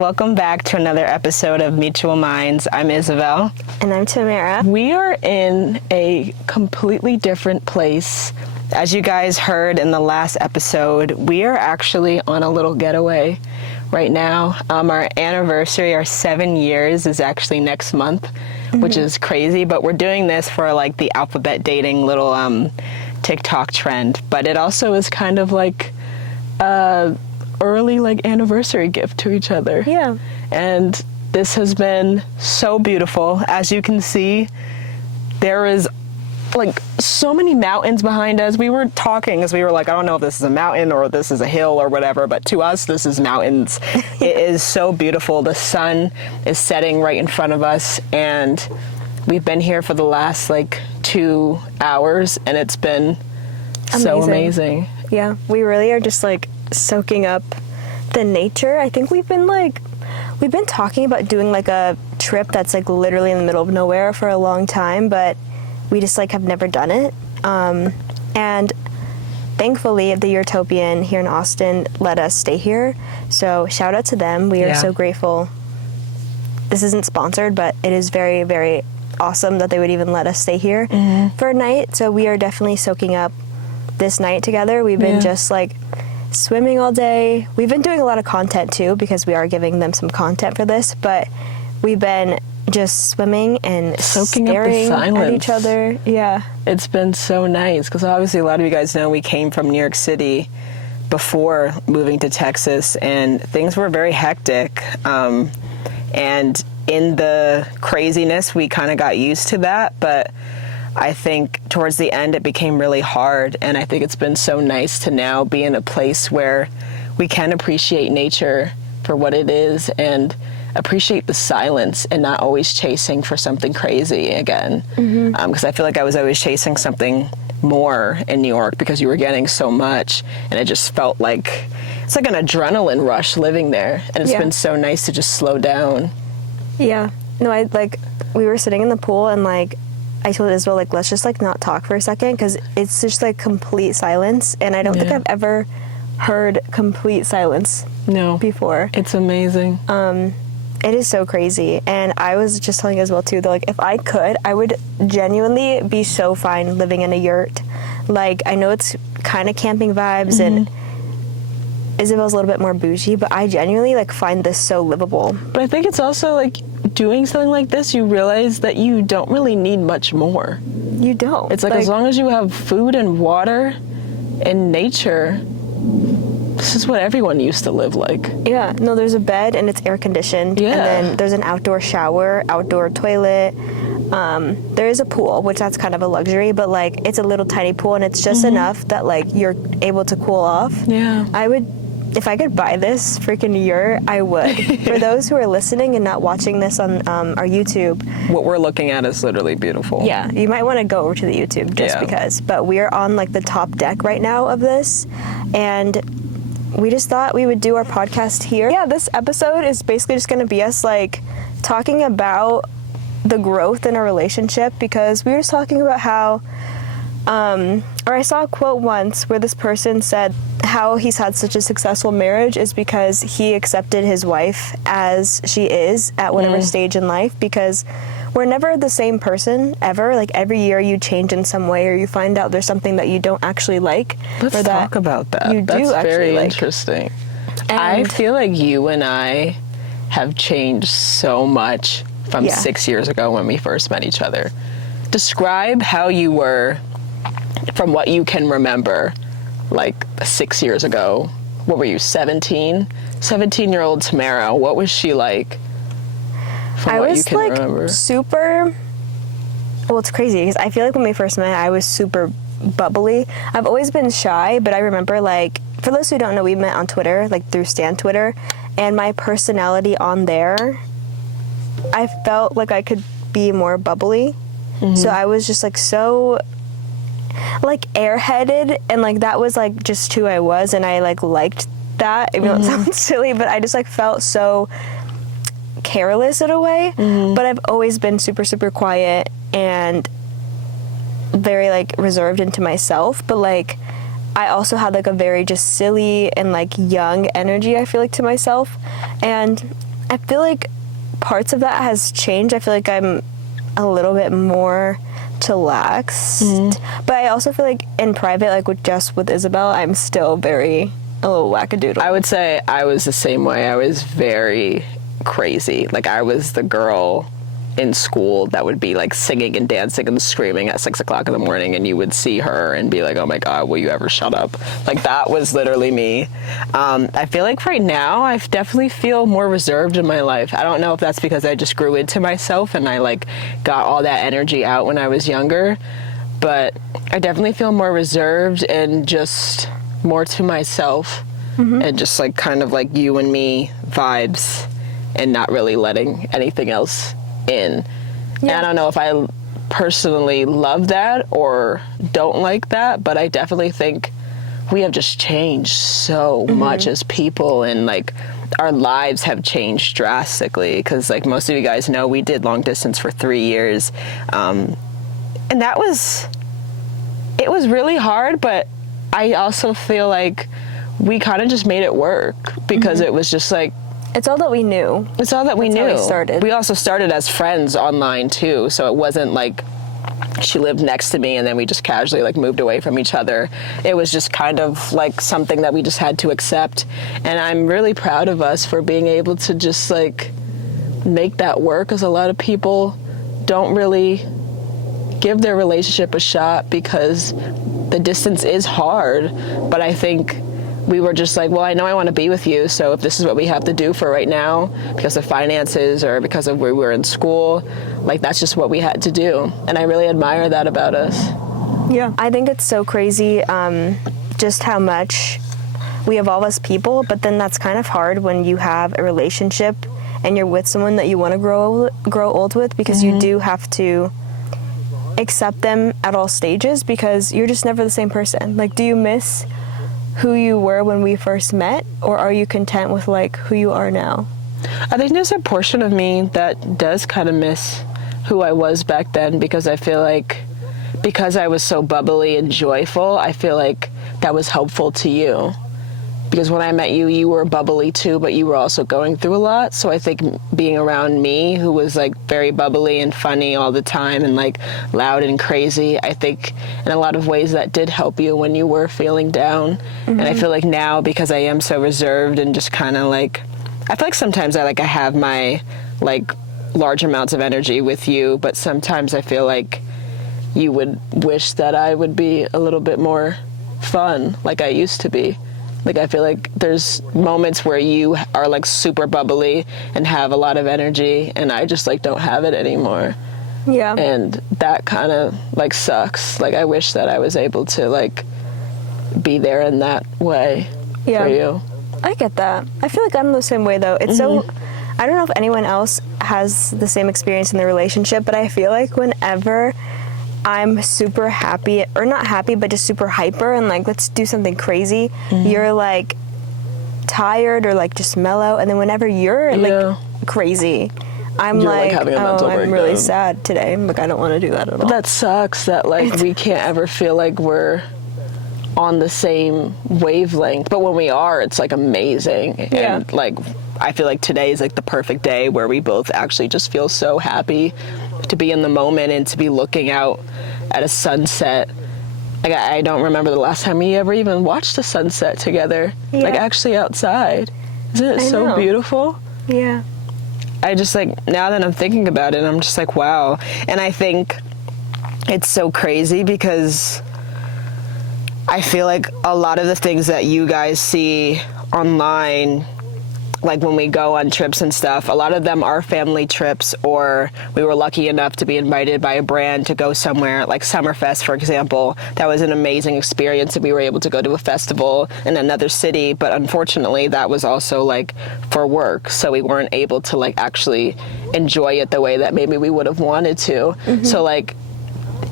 Welcome back to another episode of Mutual Minds. I'm Isabel. And I'm Tamera. We are in a completely different place. As you guys heard in the last episode, we are actually on a little getaway right now. Our anniversary, our 7 years, is actually next month, which is crazy. But we're doing this for like the alphabet dating little TikTok trend. But it also is kind of like early like anniversary gift to each other. Yeah. And this has been so beautiful. As you can see, there is like so many mountains behind us. We were talking as we were like, I don't know if this is a mountain or this is a hill or whatever, but to us this is mountains. It is so beautiful. The sun is setting right in front of us, and we've been here for the last like 2 hours, and it's been so amazing. Yeah, we really are just like soaking up the nature. I think we've been talking about doing like a trip that's like literally in the middle of nowhere for a long time, but we just like have never done it. And thankfully the Utopian here in Austin let us stay here. So shout out to them. We are so grateful. This isn't sponsored, but it is very, very awesome that they would even let us stay here for a night. So we are definitely soaking up this night together. We've been just like swimming all day. We've been doing a lot of content too, because we are giving them some content for this, but we've been just swimming and soaking up the staring silence at each other. Yeah. It's been so nice because obviously a lot of you guys know we came from New York City before moving to Texas, and things were very hectic. And in the craziness, we kind of got used to that, but I think towards the end it became really hard, and I think it's been so nice to now be in a place where we can appreciate nature for what it is and appreciate the silence and not always chasing for something crazy again. Because I feel like I was always chasing something more in New York because you were getting so much, and it just felt like it's like an adrenaline rush living there, and it's been so nice to just slow down. Yeah. No, we were sitting in the pool, and like I told Isabel, like, let's just like not talk for a second, because it's just like complete silence, and I don't think I've ever heard complete silence before. It's amazing. It is so crazy. And I was just telling Isabel too that like if I could, I would genuinely be so fine living in a yurt. Like, I know it's kind of camping vibes, and Isabel's a little bit more bougie, but I genuinely like find this so livable. But I think it's also like doing something like this, you realize that you don't really need much more. You don't. It's like as long as you have food and water and nature, this is what everyone used to live like. Yeah. No, there's a bed and it's air conditioned. Yeah. And then there's an outdoor shower, outdoor toilet. There is a pool, which that's kind of a luxury, but like it's a little tiny pool, and it's just enough that like you're able to cool off. Yeah. If I could buy this freaking yurt, I would. For those who are listening and not watching this on our YouTube, what we're looking at is literally beautiful. Yeah, you might want to go over to the YouTube just because. But we are on like the top deck right now of this, and we just thought we would do our podcast here. Yeah, this episode is basically just going to be us like talking about the growth in our relationship, because we were just talking about how or I saw a quote once where this person said how he's had such a successful marriage is because he accepted his wife as she is at whatever stage in life, because we're never the same person ever. Like every year you change in some way, or you find out there's something that you don't actually like. Let's talk about that. That's very interesting. And I feel like you and I have changed so much from 6 years ago when we first met each other. Describe how you were from what you can remember, like 6 years ago. What were you, 17? 17-year-old Tamera, what was she like from what you can remember? Super, well, it's crazy because I feel like when we first met, I was super bubbly. I've always been shy, but I remember, like, for those who don't know, we met on Twitter, like through Stan Twitter, and my personality on there, I felt like I could be more bubbly. So I was just like so like airheaded, and like that was like just who I was, and I like liked that, even though it sounds silly, but I just like felt so careless in a way. But I've always been super, super quiet and very like reserved into myself, but like I also had like a very just silly and like young energy, I feel like, to myself. And I feel like parts of that has changed. I feel like I'm a little bit more chillaxed, but I also feel like in private, like with Isabel, I'm still a little wackadoodle. I would say I was the same way. I was very crazy. Like, I was the girl in school that would be like singing and dancing and screaming at 6 o'clock in the morning, and you would see her and be like, oh my God, will you ever shut up? Like, that was literally me. I feel like right now I definitely feel more reserved in my life. I don't know if that's because I just grew into myself and I like got all that energy out when I was younger, but I definitely feel more reserved and just more to myself, and just like kind of like you and me vibes, and not really letting anything else in. And I don't know if I personally love that or don't like that, but I definitely think we have just changed so much as people, and like our lives have changed drastically, because like most of you guys know, we did long distance for 3 years, and it was really hard, but I also feel like we kind of just made it work, because it was just like, it's all that we knew. It's all that we knew. How we started. We also started as friends online too, so it wasn't like she lived next to me and then we just casually like moved away from each other. It was just kind of like something that we just had to accept, and I'm really proud of us for being able to just like make that work, because a lot of people don't really give their relationship a shot because the distance is hard. But I think we were just like, well, I know I want to be with you, so if this is what we have to do for right now because of finances or because of where we were in school, like that's just what we had to do. And I really admire that about us. Yeah. I think it's so crazy just how much we evolve as people, but then that's kind of hard when you have a relationship and you're with someone that you want to grow old with, because you do have to accept them at all stages, because you're just never the same person. Like, do you miss who you were when we first met, or are you content with like who you are now? I think there's a portion of me that does kind of miss who I was back then, because I feel like because I was so bubbly and joyful, I feel like that was helpful to you. Because when I met you, you were bubbly too, but you were also going through a lot. So I think being around me, who was like very bubbly and funny all the time and like loud and crazy, I think in a lot of ways that did help you when you were feeling down. And I feel like now, because I am so reserved and just kind of like, I feel like sometimes I have my like large amounts of energy with you, but sometimes I feel like you would wish that I would be a little bit more fun like I used to be. Like, I feel like there's moments where you are like super bubbly and have a lot of energy, and I just like don't have it anymore. Yeah. And that kind of like sucks. Like, I wish that I was able to like be there in that way for you. I get that. I feel like I'm the same way though. It's so, I don't know if anyone else has the same experience in their relationship, but I feel like whenever I'm super happy, or not happy, but just super hyper and like, let's do something crazy, you're like tired or like just mellow. And then whenever you're like crazy, I'm like having a mental breakdown. I'm really sad today. I'm like, I don't want to do that at all. That sucks that like we can't ever feel like we're on the same wavelength. But when we are, it's like amazing. And like, I feel like today is like the perfect day where we both actually just feel so happy to be in the moment and to be looking out at a sunset. Like, I don't remember the last time we ever even watched a sunset together, like actually outside. Isn't it so beautiful? Yeah. I just like, now that I'm thinking about it, I'm just like, wow. And I think it's so crazy because I feel like a lot of the things that you guys see online, like when we go on trips and stuff, a lot of them are family trips, or we were lucky enough to be invited by a brand to go somewhere, like Summerfest, for example. That was an amazing experience, and we were able to go to a festival in another city, but unfortunately that was also like for work, so we weren't able to like actually enjoy it the way that maybe we would have wanted to. So like,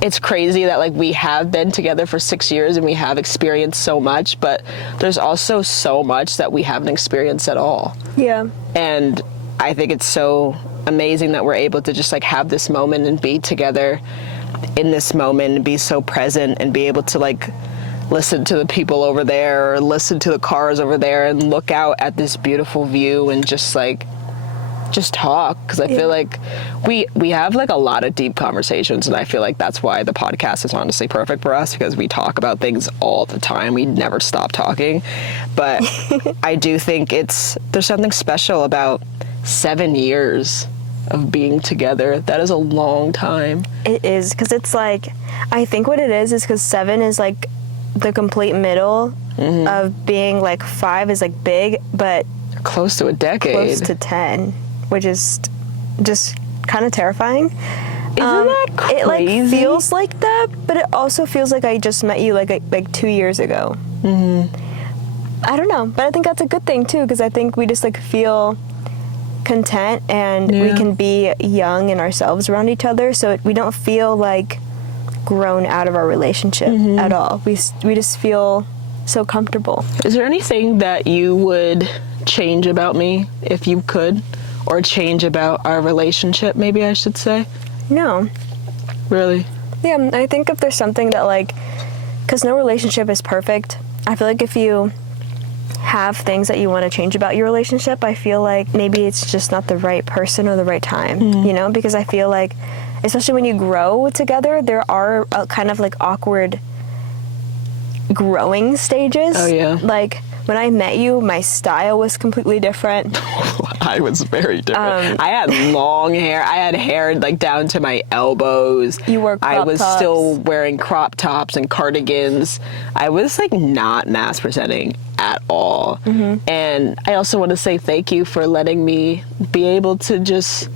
it's crazy that like we have been together for 6 years and we have experienced so much, but there's also so much that we haven't experienced at all. Yeah. And I think it's so amazing that we're able to just like have this moment and be together in this moment and be so present and be able to like listen to the people over there or listen to the cars over there and look out at this beautiful view and just like just talk, because I feel like we have like a lot of deep conversations, and I feel like that's why the podcast is honestly perfect for us, because we talk about things all the time. We never stop talking. But I do think there's something special about 7 years of being together. That is a long time. It is, because it's like, I think what it is because 7 is like the complete middle of being like 5 is like big, but close to a decade. Close to 10, which is just kind of terrifying. Isn't that crazy? It like feels like that, but it also feels like I just met you like 2 years ago. I don't know, but I think that's a good thing too, because I think we just like feel content, and we can be young and ourselves around each other, so we don't feel like grown out of our relationship at all. We just feel so comfortable. Is there anything that you would change about me if you could, or change about our relationship, maybe I should say? No. Really? Yeah, I think if there's something that like, because no relationship is perfect, I feel like if you have things that you want to change about your relationship, I feel like maybe it's just not the right person or the right time, you know, because I feel like, especially when you grow together, there are kind of like awkward growing stages. Oh yeah. Like when I met you, my style was completely different. I was very different. I had long hair. I had hair like down to my elbows. You wore crop I was tops. still wearing crop tops and cardigans. I was like not mass presenting at all. And I also want to say thank you for letting me be able to just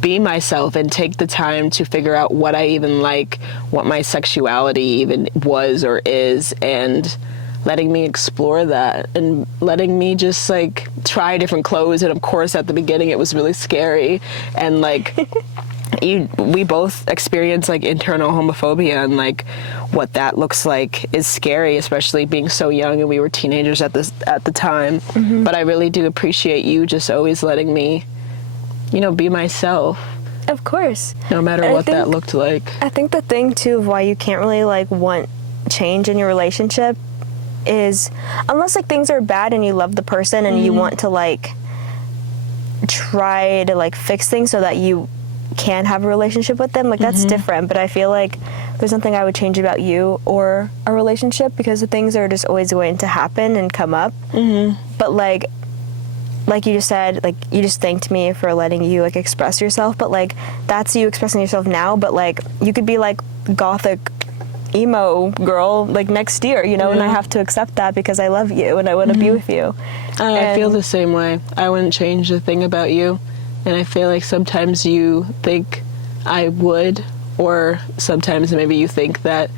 be myself and take the time to figure out what I even like, what my sexuality even was or is, and letting me explore that, and letting me just like try different clothes. And of course at the beginning it was really scary, and like we both experience like internal homophobia, and like what that looks like is scary, especially being so young, and we were teenagers at the time. But I really do appreciate you just always letting me, you know, be myself. Of course. No matter what that looked like. I think the thing too of why you can't really like want change in your relationship is, unless like things are bad and you love the person and you want to like try to like fix things so that you can have a relationship with them, like that's different. But I feel like there's nothing I would change about you or a relationship, because the things are just always going to happen and come up. But like you just said, like you just thanked me for letting you like express yourself, but like that's you expressing yourself now, but like you could be like gothic emo girl like next year, you know, and I have to accept that because I love you and I want to be with you. I feel the same way. I wouldn't change a thing about you, and I feel like sometimes you think I would, or sometimes maybe you think that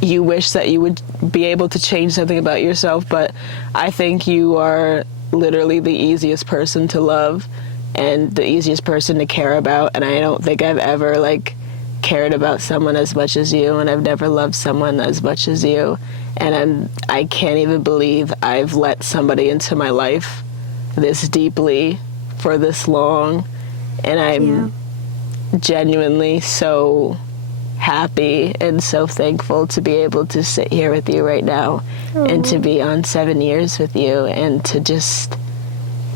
you wish that you would be able to change something about yourself, but I think you are literally the easiest person to love and the easiest person to care about, and I don't think I've ever like cared about someone as much as you, and I've never loved someone as much as you, and I can't even believe I've let somebody into my life this deeply for this long, and I'm genuinely so happy and so thankful to be able to sit here with you right now and to be on 7 years with you, and to just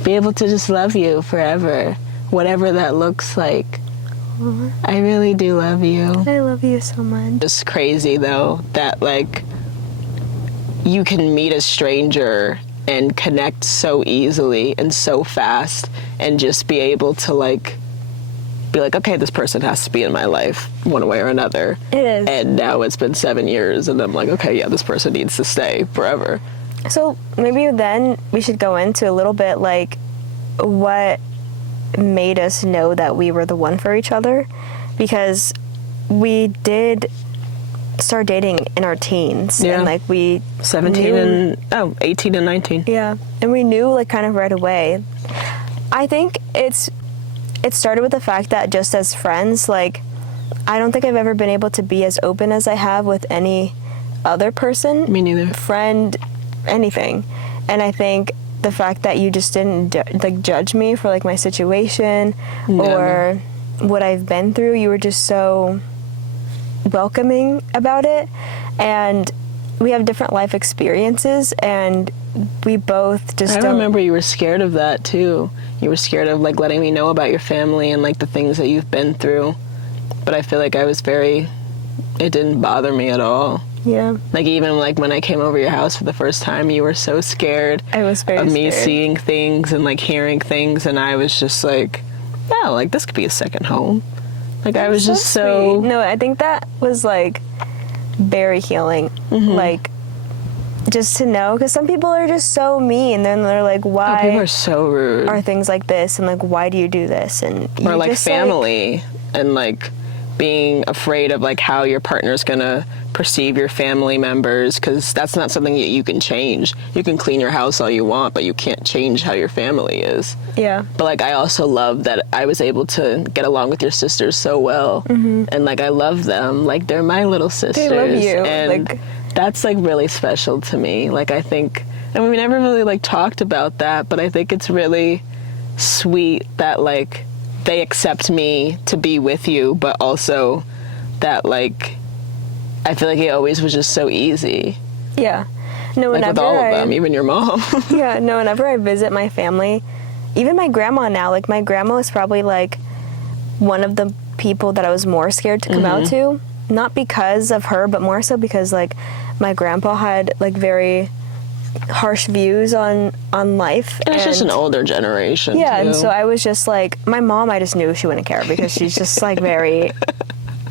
be able to just love you forever, whatever that looks like. I really do love you. I love you so much. It's crazy though that like you can meet a stranger and connect so easily and so fast, and just be able to like be like, okay, this person has to be in my life one way or another. It is. And now it's been 7 years, and I'm like, okay, yeah, this person needs to stay forever. So maybe then we should go into a little bit like what made us know that we were the one for each other, because we did start dating in our teens, and like we 17 and 18 and 19. Yeah, and we knew like kind of right away. I think it started with the fact that just as friends, like I don't think I've ever been able to be as open as I have with any other person. Me neither. Friend, anything. And I think the fact that you just didn't like judge me for like my situation or what I've been through, you were just so welcoming about it. And we have different life experiences, and we both just I don't. remember you were scared of that too. You were scared of like letting me know about your family and like the things that you've been through. But I feel like it didn't bother me at all. Yeah. Like even like when I came over your house for the first time, you were so scared I was very of me scared. seeing things and like hearing things, and I was just like, no, like this could be a second home. Like I was just so sweet. No, I think that was like very healing. Like just to know, because some people are just so mean, and they're like, why people are so rude. are things like this, and like, why do you do this? And Or you like just, family and like being afraid of like how your partner's gonna perceive your family members, because that's not something that you can change. You can clean your house all you want, but you can't change how your family is. Yeah. But like I also love that I was able to get along with your sisters so well, and like I love them. Like they're my little sisters. They love you. And Like, that's like really special to me. Like I think, and we never really like talked about that, but I think it's really sweet that like they accept me to be with you, but also that like I feel like it always was just so easy. yeah. No, Like whenever with all of them, even your mom. yeah, no, whenever I visit my family, even my grandma now, like my grandma was probably like one of the people that I was more scared to come out to. Not because of her, but more so because like my grandpa had like very harsh views on life. And it's just an older generation. Yeah, too. and so I was just like, my mom, I just knew she wouldn't care because she's just like very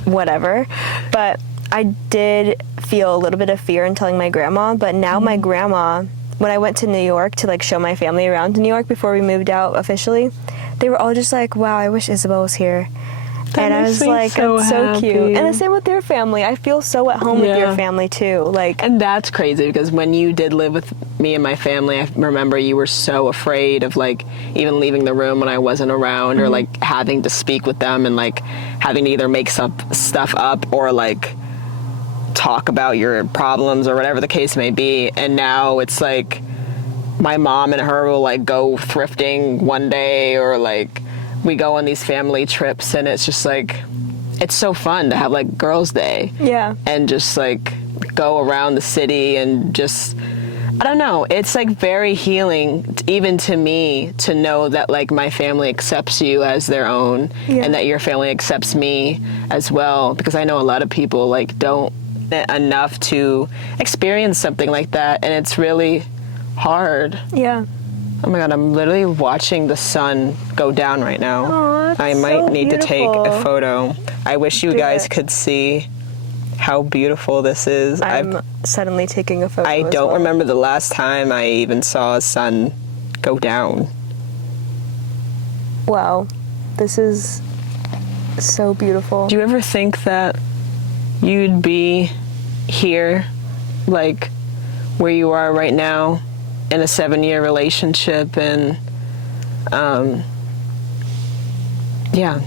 whatever. But I did feel a little bit of fear in telling my grandma, but now my grandma, when I went to New York to like show my family around New York before we moved out officially, they were all just like, wow, I wish Isabel was here. And I was like, that's so cute. And the same with your family. I feel so at home with your family too. Like, and that's crazy because when you did live with me and my family, I remember you were so afraid of like even leaving the room when I wasn't around, or like having to speak with them and like having to either make some stuff up or like talk about your problems or whatever the case may be. And now it's like my mom and her will like go thrifting one day, or like we go on these family trips, and it's just like, it's so fun to have like girls' day. yeah. And just like go around the city and just, I don't know, it's like very healing even to me to know that like my family accepts you as their own, and that your family accepts me as well, because I know a lot of people like don't enough to experience something like that, and it's really hard. Yeah. Oh my god, I'm literally watching the sun go down right now. Aw, I that's might so need to take a beautiful. photo. I wish you Do guys it. could see how beautiful this is. I'm suddenly taking a photo. I as don't well. remember the last time I even saw a sun go down. Wow. This is so beautiful. Do you ever think that you'd be here, like where you are right now, in a 7-year relationship, and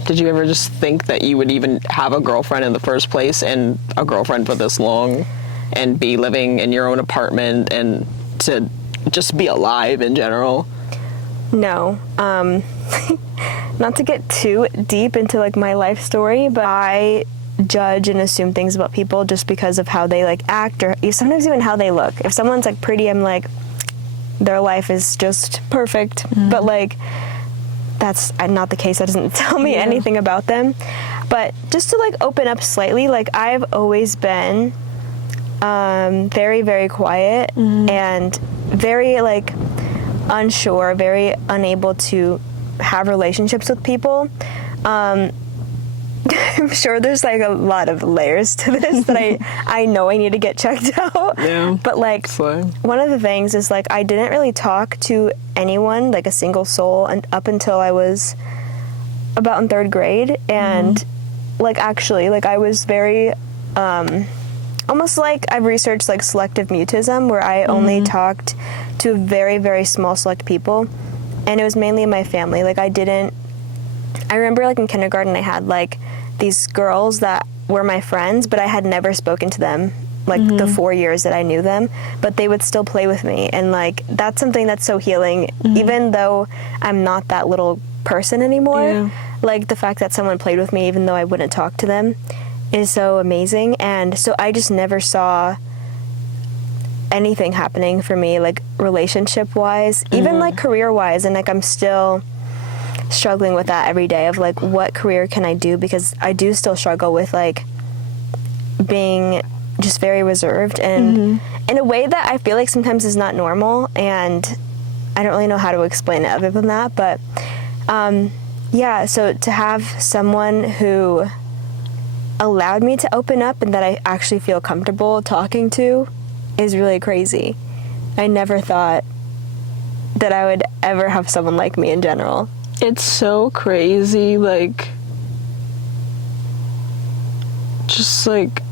did you ever just think that you would even have a girlfriend in the first place, and a girlfriend for this long, and be living in your own apartment, and to just be alive in general? No. Not to get too deep into like my life story, but I judge and assume things about people just because of how they like act, or sometimes even how they look. If someone's like pretty, I'm like, their life is just perfect. But like, that's not the case. That doesn't tell me anything about them. But just to like open up slightly, like I've always been very, very quiet and very like unsure, very unable to have relationships with people. I'm sure there's like a lot of layers to this that I know I need to get checked out. Yeah. But like, one of the things is like I didn't really talk to anyone, like a single soul, and up until I was about in 3rd grade. And like actually, like I was very almost like I've researched like selective mutism, where I only talked to very, very small select people, and it was mainly in my family. Like I remember like in kindergarten I had like these girls that were my friends, but I had never spoken to them like the 4 years that I knew them, but they would still play with me. And like that's something that's so healing, even though I'm not that little person anymore. Like the fact that someone played with me even though I wouldn't talk to them is so amazing. And so I just never saw anything happening for me, like relationship wise, even like career wise, and like I'm still struggling with that every day of like what career can I do, because I do still struggle with like being just very reserved and in a way that I feel like sometimes is not normal, and I don't really know how to explain it other than that. But yeah, so to have someone who allowed me to open up and that I actually feel comfortable talking to is really crazy. I never thought that I would ever have someone like me in general. It's so crazy, like, just like,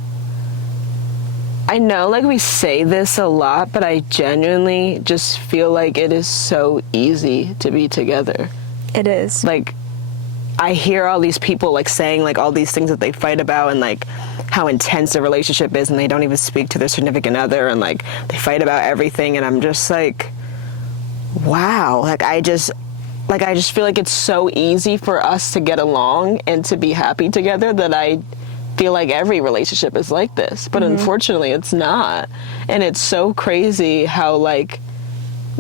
I know like we say this a lot, but I genuinely just feel like it is so easy to be together. It is. Like, I hear all these people like saying like all these things that they fight about and like how intense the relationship is, and they don't even speak to their significant other, and like they fight about everything, and I'm just like, wow, like I just feel like it's so easy for us to get along and to be happy together that I feel like every relationship is like this, but unfortunately it's not. And it's so crazy how like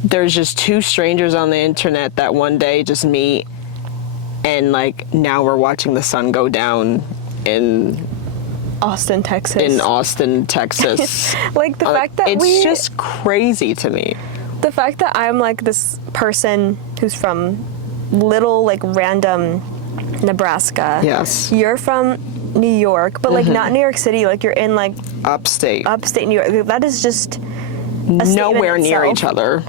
there's just two strangers on the internet that one day just meet, and like now we're watching the sun go down in Austin, Texas. Like the fact that it's just crazy to me. The fact that I'm like this person who's from little like random Nebraska. Yes. You're from New York, but like not New York City, like you're in like upstate New York. That is just nowhere near each other.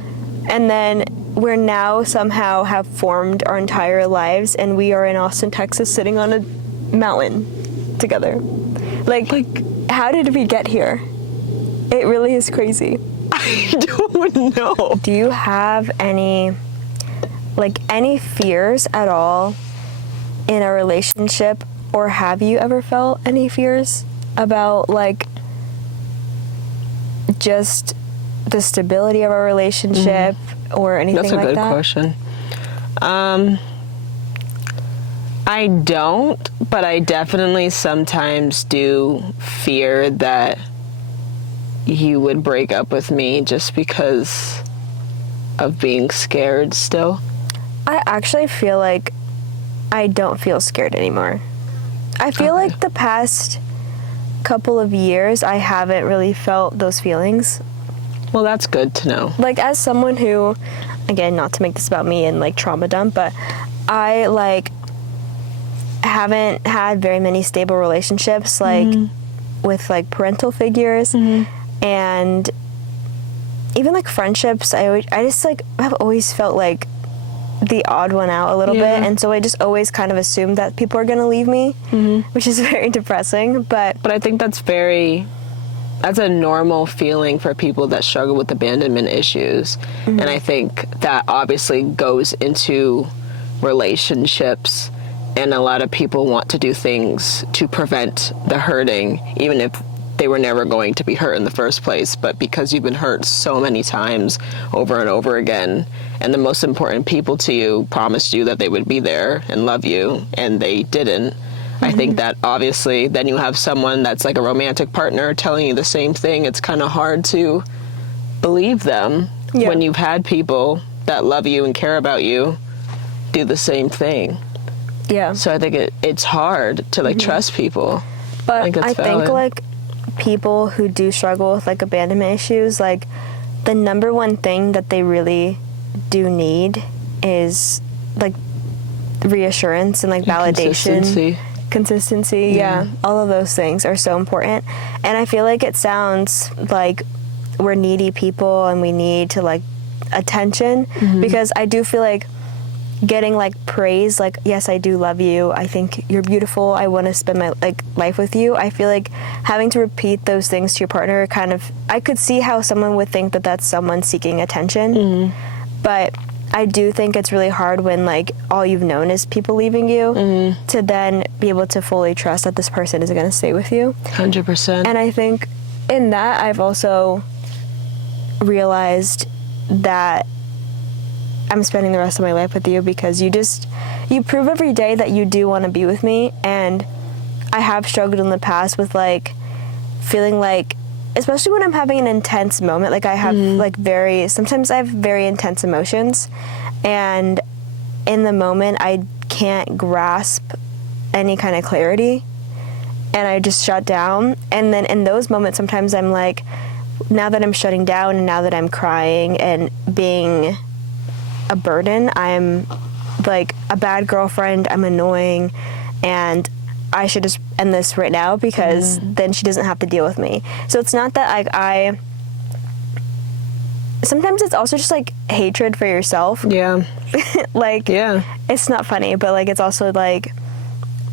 And then we're now somehow have formed our entire lives, and we are in Austin, Texas, sitting on a mountain together. Like how did we get here? It really is crazy. I don't know. Do you have any fears at all in a relationship, or have you ever felt any fears about like just the stability of our relationship or anything like that? That's a good question. I don't, but I definitely sometimes do fear that you would break up with me just because of being scared still. I actually feel like I don't feel scared anymore. I feel like the past couple of years I haven't really felt those feelings. Well, that's good to know. Like, as someone who, again, not to make this about me and like trauma dump, but I like haven't had very many stable relationships like with like parental figures, and even like friendships. I just like have always felt like the odd one out a little bit, and so I just always kind of assumed that people are gonna leave me, which is very depressing. But I think that's a normal feeling for people that struggle with abandonment issues, and I think that obviously goes into relationships, and a lot of people want to do things to prevent the hurting, even if they were never going to be hurt in the first place. But because you've been hurt so many times over and over again, and the most important people to you promised you that they would be there and love you, and they didn't, I think that obviously then you have someone that's like a romantic partner telling you the same thing. It's kind of hard to believe them when you've had people that love you and care about you do the same thing. Yeah. So I think it's hard to like trust people. But I think like people who do struggle with like abandonment issues, like the number one thing that they really do need is like reassurance and like validation. Consistency, all of those things are so important. And I feel like it sounds like we're needy people and we need to like attention, because I do feel like getting like praise, like, yes, I do love you, I think you're beautiful, I want to spend my like life with you. I feel like having to repeat those things to your partner kind of, I could see how someone would think that that's someone seeking attention, but I do think it's really hard when like all you've known is people leaving you to then be able to fully trust that this person is going to stay with you. 100%. And I think in that I've also realized that I'm spending the rest of my life with you because you prove every day that you do want to be with me. And I have struggled in the past with like feeling like especially when I'm having an intense moment, like I have sometimes I have very intense emotions, and in the moment I can't grasp any kind of clarity, and I just shut down. And then in those moments, sometimes I'm like, now that I'm shutting down and now that I'm crying and being a burden, I'm like a bad girlfriend, I'm annoying, and I should just end this right now because then she doesn't have to deal with me. So it's not that I sometimes it's also just like hatred for yourself. Yeah. Like, yeah. It's not funny, but like it's also like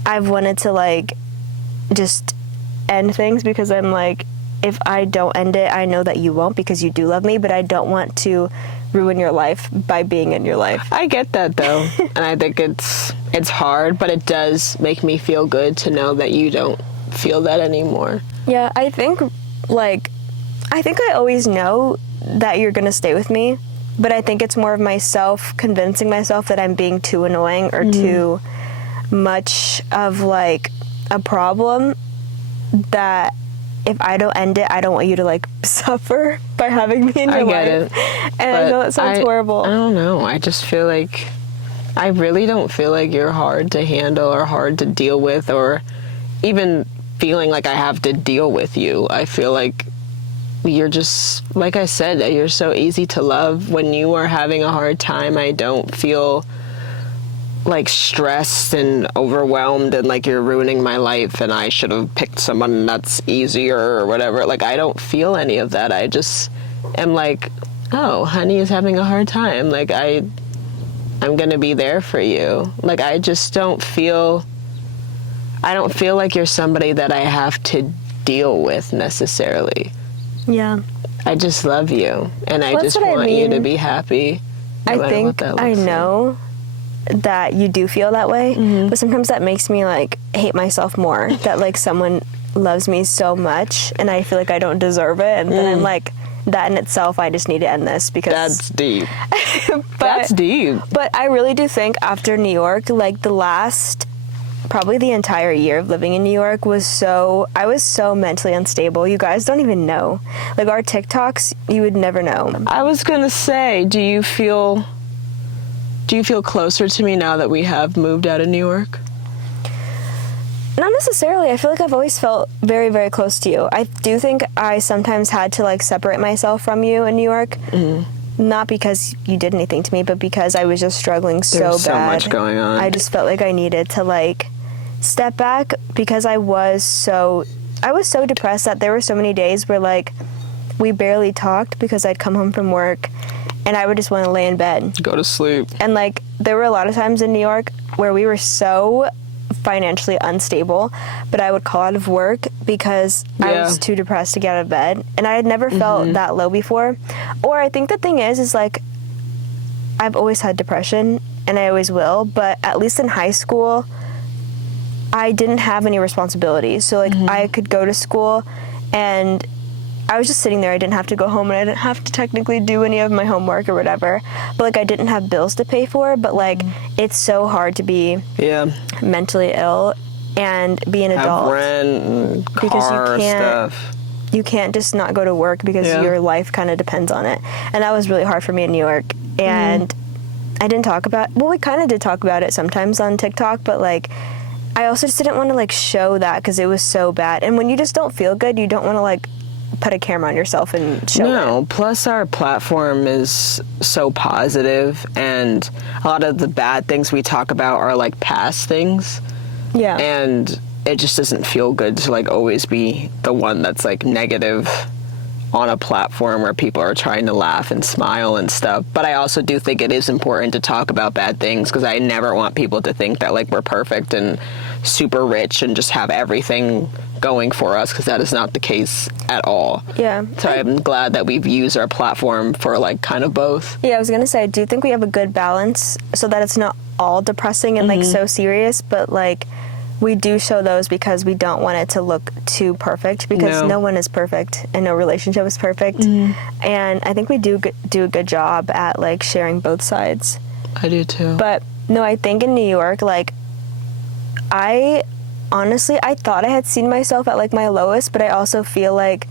I've wanted to like just end things because I'm like, if I don't end it, I know that you won't because you do love me, but I don't want to ruin your life by being in your life. I get that though. And I think it's hard, but it does make me feel good to know that you don't feel that anymore. Yeah, I think I always know that you're gonna stay with me, but I think it's more of myself convincing myself that I'm being too annoying or too much of like a problem, that if I don't end it, I don't want you to like suffer by having me in your life. I get it. And I know that sounds horrible. I don't know. I just feel like I really don't feel like you're hard to handle or hard to deal with, or even feeling like I have to deal with you. I feel like you're just, like I said, you're so easy to love. When you are having a hard time, I don't feel like stressed and overwhelmed and like you're ruining my life and I should have picked someone that's easier or whatever. Like, I don't feel any of that. I just am like, oh, honey is having a hard time. Like, I'm gonna be there for you. Like, I just don't feel like you're somebody that I have to deal with necessarily. Yeah. I just love you, and I just want you to be happy. I think I know that you do feel that way, but sometimes that makes me like hate myself more, that like someone loves me so much and I feel like I don't deserve it, and then I'm like, that in itself, I just need to end this because that's deep. That's deep. But I really do think after New York, like probably the entire year of living in New York I was so mentally unstable. You guys don't even know. Like, our TikToks, you would never know. I was gonna say, do you feel closer to me now that we have moved out of New York? Not necessarily. I feel like I've always felt very, very close to you. I do think I sometimes had to like separate myself from you in New York. Not because you did anything to me, but because I was just struggling so bad. There's so much going on. I just felt like I needed to like step back because I was so depressed that there were so many days where like we barely talked because I'd come home from work and I would just want to lay in bed. Go to sleep. And like there were a lot of times in New York where we were so financially unstable, but I would call out of work because I was too depressed to get out of bed, and I had never felt that low before. Or I think the thing is like I've always had depression and I always will, but at least in high school I didn't have any responsibilities, so like I could go to school and I was just sitting there. I didn't have to go home and I didn't have to technically do any of my homework or whatever, but like I didn't have bills to pay for. But like it's so hard to be mentally ill and be an adult, have rent, car stuff. You can't just not go to work because your life kind of depends on it. And that was really hard for me in New York. And I didn't talk about, well, we kind of did talk about it sometimes on TikTok, but like I also just didn't want to like show that because it was so bad. And when you just don't feel good, you don't want to like put a camera on yourself and show it. No, plus our platform is so positive, and a lot of the bad things we talk about are like past things. Yeah. And it just doesn't feel good to like always be the one that's like negative on a platform where people are trying to laugh and smile and stuff. But I also do think it is important to talk about bad things because I never want people to think that like we're perfect and super rich and just have everything going for us, because that is not the case at all. Yeah. So I'm glad that we've used our platform for like kind of both. Yeah, I was gonna say, I do think we have a good balance so that it's not all depressing and like so serious, but like we do show those because we don't want it to look too perfect, because no one is perfect and no relationship is perfect. And I think we do a good job at like sharing both sides. I do too. But no, I think in New York, like honestly, I thought I had seen myself at like my lowest, but I also feel like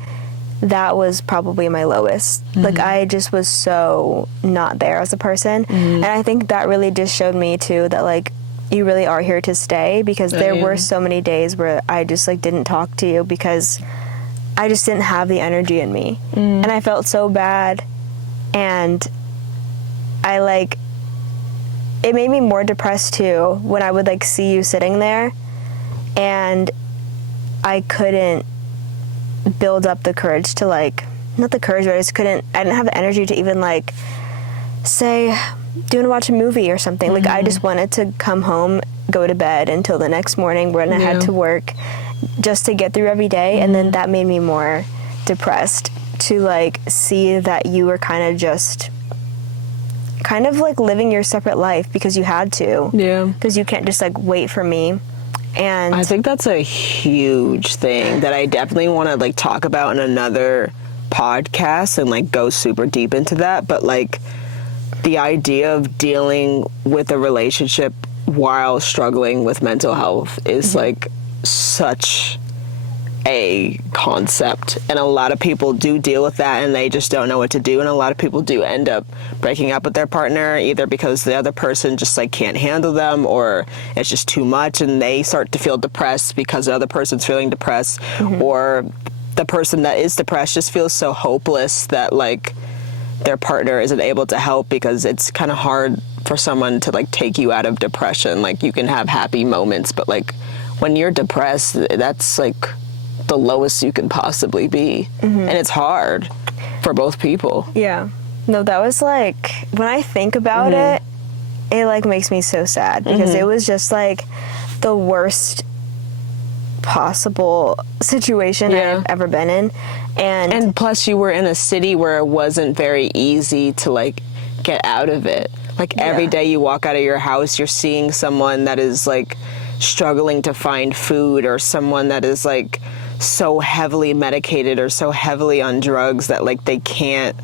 that was probably my lowest. Like, I just was so not there as a person. And I think that really just showed me too that, like, you really are here to stay, because there were so many days where I just, like, didn't talk to you because I just didn't have the energy in me. And I felt so bad, and I, like, it made me more depressed too when I would, like, see you sitting there and I couldn't build up the courage to, like, not the courage, but I didn't have the energy to even, like, say, do you want to watch a movie or something? Like, I just wanted to come home, go to bed until the next morning when I had to work, just to get through every day. And then that made me more depressed to, like, see that you were kind of like living your separate life because you had to. Yeah. Because you can't just, like, wait for me. And I think that's a huge thing that I definitely want to, like, talk about in another podcast and, like, go super deep into that. But, like, the idea of dealing with a relationship while struggling with mental health is like such a concept, and a lot of people do deal with that and they just don't know what to do, and a lot of people do end up breaking up with their partner either because the other person just, like, can't handle them, or it's just too much and they start to feel depressed because the other person's feeling depressed, or the person that is depressed just feels so hopeless that, like, their partner isn't able to help, because it's kind of hard for someone to, like, take you out of depression. Like, you can have happy moments, but, like, when you're depressed, that's, like, the lowest you can possibly be. And it's hard for both people. Yeah. No, that was, like, when I think about it, it, like, makes me so sad, because it was just, like, the worst possible situation I've ever been in. And plus you were in a city where it wasn't very easy to, like, get out of it. Like, every day you walk out of your house, you're seeing someone that is, like, struggling to find food, or someone that is, like, so heavily medicated or so heavily on drugs that, like, they don't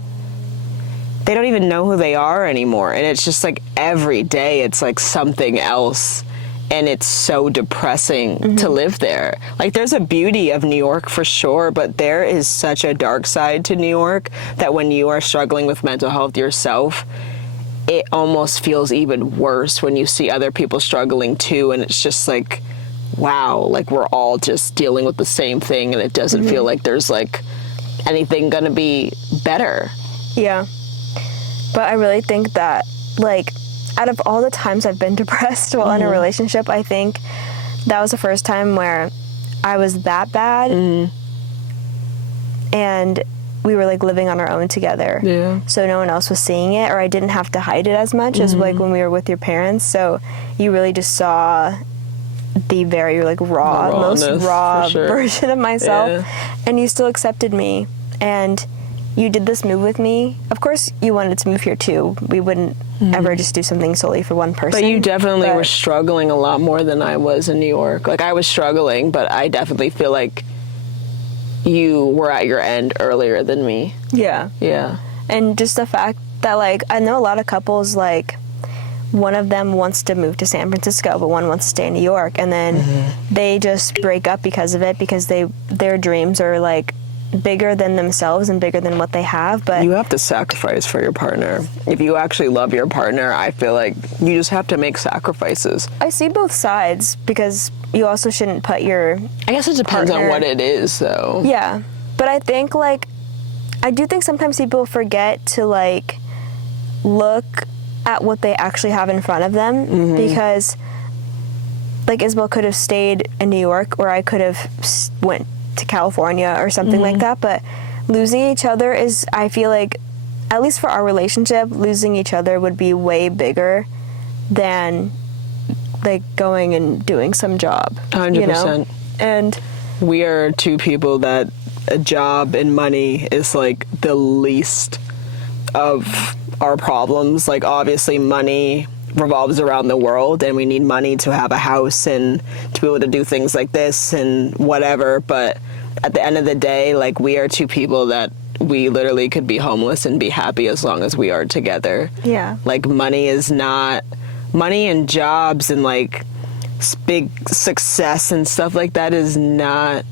even know who they are anymore. And it's just, like, every day it's, like, something else. And it's so depressing to live there. Like, there's a beauty of New York for sure, but there is such a dark side to New York that when you are struggling with mental health yourself, it almost feels even worse when you see other people struggling too. And it's just like, wow, like, we're all just dealing with the same thing, and it doesn't feel like there's, like, anything gonna be better. Yeah. But I really think that, like, out of all the times I've been depressed while in a relationship, I think that was the first time where I was that bad. And we were, like, living on our own together. Yeah. So no one else was seeing it, or I didn't have to hide it as much as, like, when we were with your parents. So you really just saw the very, like, most raw version of myself. Yeah. And you still accepted me. And you did this move with me. Of course, you wanted to move here too. We wouldn't ever just do something solely for one person. But you definitely were struggling a lot more than I was in New York. Like, I was struggling, but I definitely feel like you were at your end earlier than me. Yeah. Yeah. And just the fact that, like, I know a lot of couples, like, one of them wants to move to San Francisco, but one wants to stay in New York, and then they just break up because of it, because their dreams are, like, bigger than themselves and bigger than what they have. But you have to sacrifice for your partner. If you actually love your partner, I feel like you just have to make sacrifices. I see both sides, because you also shouldn't put your I guess it depends partner, on what it is, though. Yeah. But I think, like, I do think sometimes people forget to, like, look at what they actually have in front of them, because, like, Isabel could have stayed in New York, or I could have went to California or something like that, but losing each other is, I feel like, at least for our relationship, losing each other would be way bigger than, like, going and doing some job. 100%. You know? And we are two people that a job and money is, like, the least of our problems. Like, obviously money revolves around the world, and we need money to have a house and to be able to do things like this and whatever, but at the end of the day, like, we are two people that we literally could be homeless and be happy as long as we are together. Yeah. Like, money and jobs and, like, big success and stuff like that is not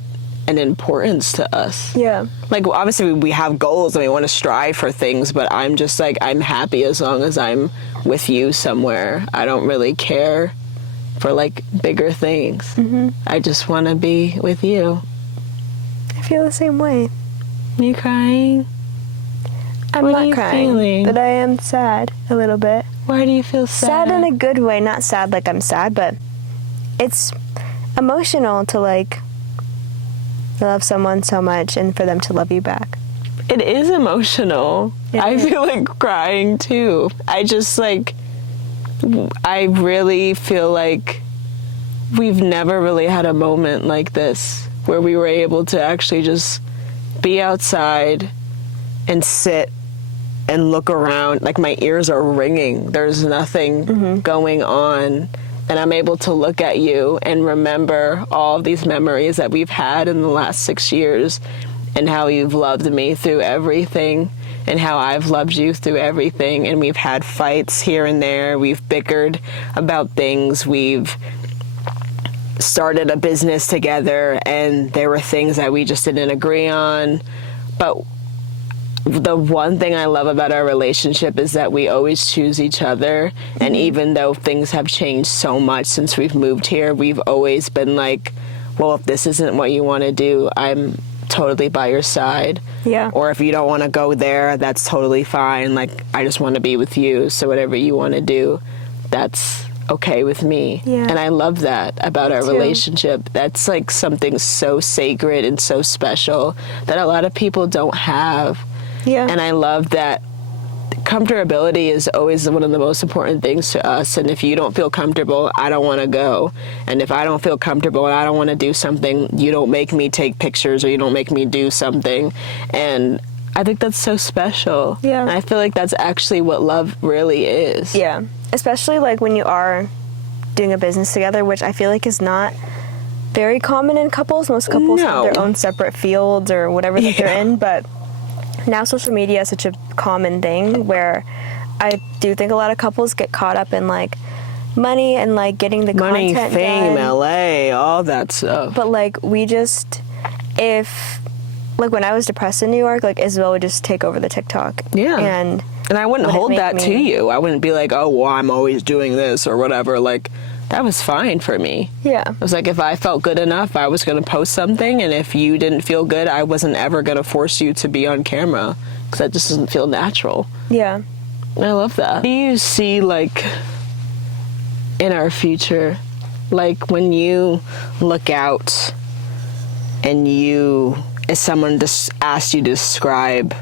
an importance to us. Yeah. Like, obviously we have goals and we want to strive for things, but I'm just like, I'm happy as long as I'm with you somewhere. I don't really care for like bigger things. I just want to be with you. I feel the same way. You crying? I'm What are not you crying, feeling? but I am sad a little bit. Why do you feel sad? Sad in a good way, not sad like I'm sad, but it's emotional to like love someone so much and for them to love you back. It is emotional. I is. feel like crying too. I just like, I really feel like we've never really had a moment like this where we were able to actually just be outside and sit and look around. Like, my ears are ringing. There's nothing going on. And I'm able to look at you and remember all of these memories that we've had in the last 6 years, and how you've loved me through everything, and how I've loved you through everything. And we've had fights here and there. We've bickered about things. We've started a business together, and there were things that we just didn't agree on. But the one thing I love about our relationship is that we always choose each other. And even though things have changed so much since we've moved here, we've always been like, well, if this isn't what you want to do, I'm totally by your side. Yeah. Or if you don't want to go there, that's totally fine. Like, I just want to be with you. So whatever you want to do, that's okay with me. Yeah. And I love that about our too. relationship. That's like something so sacred and so special that a lot of people don't have. Yeah. And I love that comfortability is always one of the most important things to us. And if you don't feel comfortable, I don't want to go. And if I don't feel comfortable and I don't want to do something, you don't make me take pictures, or you don't make me do something. And I think that's so special. Yeah. And I feel like that's actually what love really is. Yeah. Especially like when you are doing a business together, which I feel like is not very common in couples. Most couples have their own separate fields or whatever that they're in, but now social media is such a common thing where I do think a lot of couples get caught up in like money and like getting the Money, content fame, done. LA, all that stuff. But like if like when I was depressed in New York, like Isabel would just take over the TikTok. Yeah. And I wouldn't hold that to me- you. I wouldn't be like, oh, well, I'm always doing this or whatever. Like, that was fine for me. Yeah. It was like, if I felt good enough, I was going to post something. And if you didn't feel good, I wasn't ever going to force you to be on camera, because that just doesn't feel natural. Yeah. I love that. Do you see, like, in our future, like when you look out and if someone just asked you to describe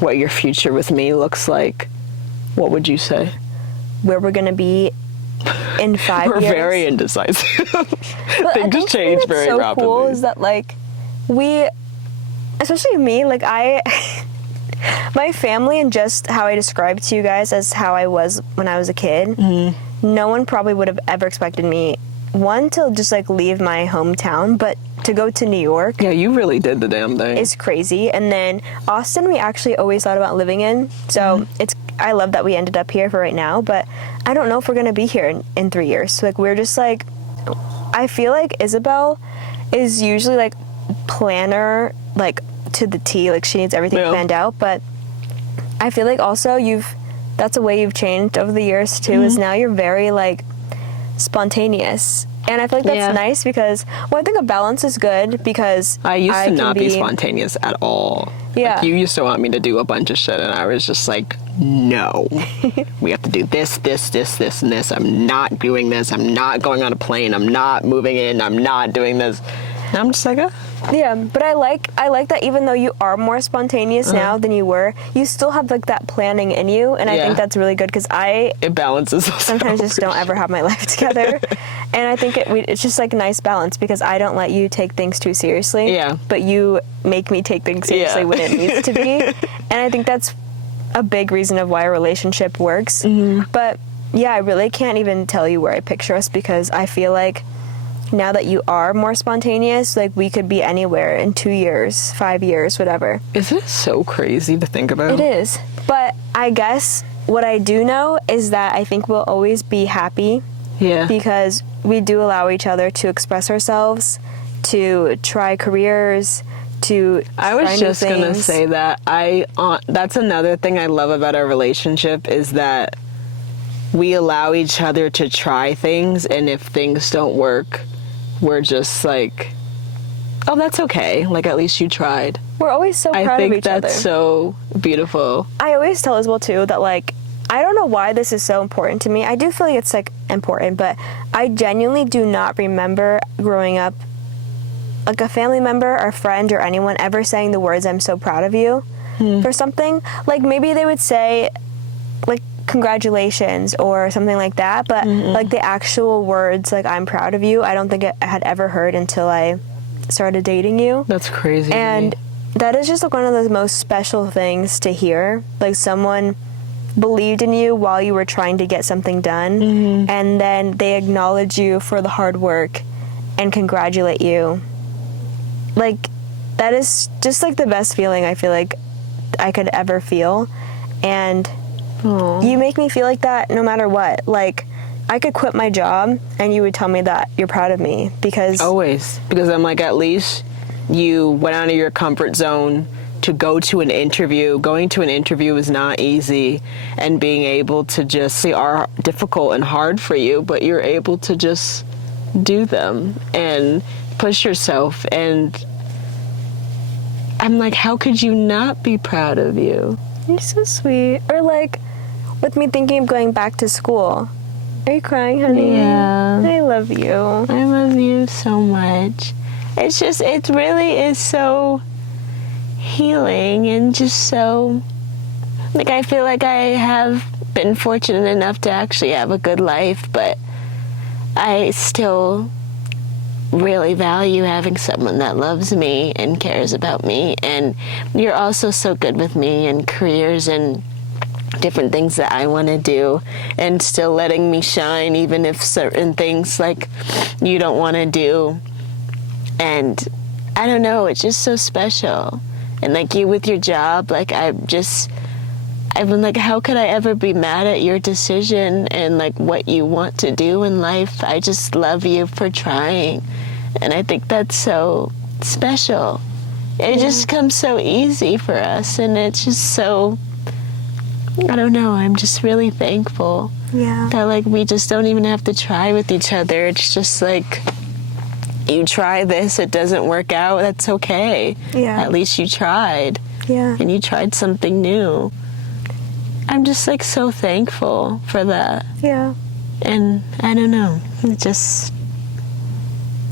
what your future with me looks like, what would you say? Where we're going to be in 5 years. We're very indecisive. Things just change very so rapidly. Cool is that like especially me, like my family and just how I described to you guys as how I was when I was a kid, no one probably would have ever expected me, one, to just like leave my hometown, but to go to New York. Yeah, you really did the damn thing. Is crazy. And then Austin, we actually always thought about living in. So I love that we ended up here for right now, but I don't know if we're going to be here in 3 years. So like, we're just like, I feel like Isabel is usually like planner, like to the T, like she needs everything planned out. But I feel like also that's a way you've changed over the years too, is now you're very like spontaneous. And I feel like that's nice because, well, I think a balance is good because I used to not be spontaneous at all. Yeah. Like, you used to want me to do a bunch of shit, and I was just like, no. We have to do this, this, this, this, and this. I'm not doing this. I'm not going on a plane. I'm not moving in. I'm not doing this. And I'm just like, Yeah, but I like that even though you are more spontaneous now than you were, you still have like that planning in you, and I think that's really good because it balances us sometimes out. just don't ever have my life together. And I think it's just like a nice balance because I don't let you take things too seriously. Yeah. But you make me take things seriously when it needs to be. And I think that's a big reason of why a relationship works. But yeah, I really can't even tell you where I picture us because I feel like now that you are more spontaneous, like we could be anywhere in 2 years, 5 years, whatever. Isn't it so crazy to think about? It is. But I guess what I do know is that I think we'll always be happy. Yeah. Because we do allow each other to express ourselves to try careers, to I was try just new gonna things. say that that's another thing I love about our relationship is that we allow each other to try things, and if things don't work, we're just like, oh, that's okay. Like, at least you tried. We're always so proud I of think each other. that's so beautiful. I always tell Isabel too that, like, I don't know why this is so important to me. I do feel like it's like important, but I genuinely do not remember growing up, like, a family member or friend or anyone ever saying the words "I'm so proud of you" for something. Like, maybe they would say, like, congratulations or something like that, but like the actual words, like, "I'm proud of you," I don't think I had ever heard until I started dating you. That's crazy. to And me. that is just like one of the most special things to hear. Like, someone believed in you while you were trying to get something done, and then they acknowledge you for the hard work and congratulate you. Like, that is just like the best feeling I feel like I could ever feel. And you make me feel like that no matter what. Like, I could quit my job and you would tell me that you're proud of me because Always. Because I'm like, at least you went out of your comfort zone to go to an interview. Going to an interview is not easy, and being able to just, they are difficult and hard for you, but you're able to just do them and push yourself. And I'm like, how could you not be proud of you? you're so sweet. Or like with me thinking of going back to school. Are you crying, honey? Yeah. I love you. I love you so much. It's just, it really is so healing and just so, like, I feel like I have been fortunate enough to actually have a good life, but I still really value having someone that loves me and cares about me. And you're also so good with me and careers and different things that I want to do, and still letting me shine even if certain things like you don't want to do. And I don't know, it's just so special. And like you with your job, like I've been like, how could I ever be mad at your decision and like what you want to do in life? I just love you for trying. And I think that's so special. It just comes so easy for us, and it's just so, I don't know, I'm just really thankful Yeah. that like we just don't even have to try with each other. It's just like, you try this, it doesn't work out, that's okay. Yeah. At least you tried. Yeah. And you tried something new. I'm just like so thankful for that. Yeah. And I don't know, it just,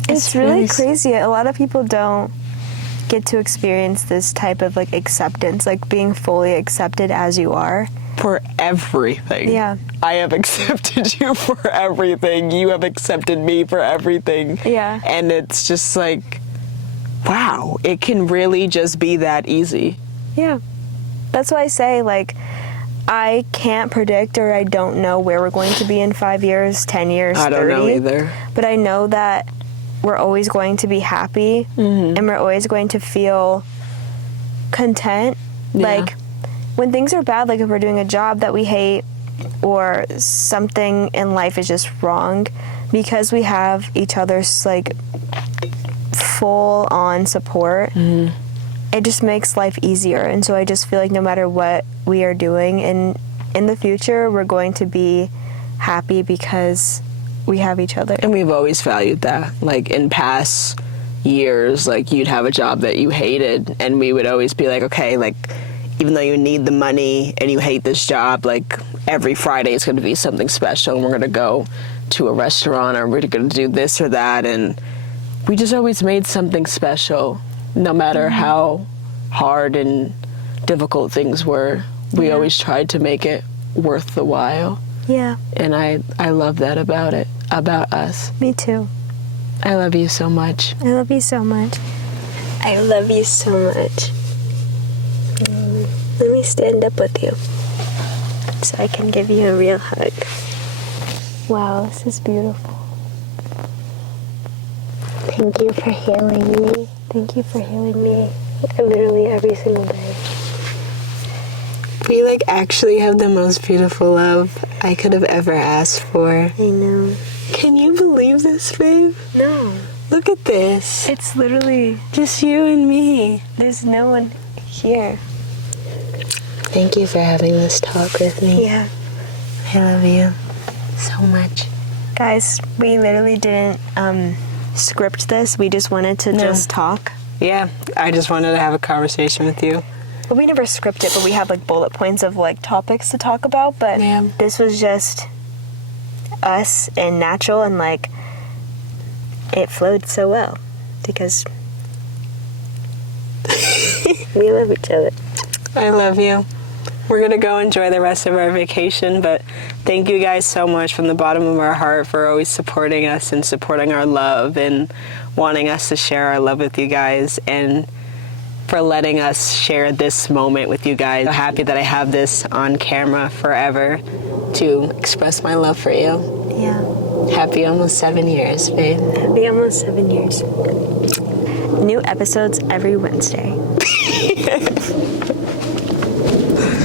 It's really crazy. A lot of people don't get to experience this type of like acceptance, like being fully accepted as you are. For everything. Yeah. I have accepted you for everything. You have accepted me for everything. Yeah. And it's just like, wow, it can really just be that easy. Yeah. That's why I say, like, I can't predict, or I don't know where we're going to be in 5 years, 10 years, 30. I don't know either. But I know that we're always going to be happy, and we're always going to feel content. Yeah. Like, when things are bad, like if we're doing a job that we hate or something in life is just wrong, because we have each other's like full on support, it just makes life easier. And so I just feel like no matter what we are doing in the future, we're going to be happy because we have each other. And we've always valued that. Like in past years, like you'd have a job that you hated, and we would always be like, okay, like even though you need the money and you hate this job, like every Friday is going to be something special, and we're going to go to a restaurant, or we're going to do this or that. And we just always made something special, no matter how hard and difficult things were. We always tried to make it worth the while. Yeah. And I love that about us. Me too. I love you so much. I love you so much. I love you so much. Let me stand up with you so I can give you a real hug. Wow, this is beautiful. Thank you for healing me. Thank you for healing me literally every single day. We like actually have the most beautiful love I could have ever asked for. I know. Can you believe this, babe? No. Look at this. It's literally Just you and me. there's no one here. Thank you for having this talk with me. Yeah. I love you so much. Guys, we literally didn't script this. We just wanted to just talk. Yeah, I just wanted to have a conversation with you. Well, we never script it, but we have like bullet points of like topics to talk about. But Yeah. this was just us and natural, and like it flowed so well because we love each other. I love you. We're going to go enjoy the rest of our vacation, but thank you guys so much from the bottom of our heart for always supporting us and supporting our love and wanting us to share our love with you guys, and for letting us share this moment with you guys. I'm happy that I have this on camera forever to express my love for you. Yeah. Happy almost 7 years, babe. Happy almost 7 years. New episodes every Wednesday.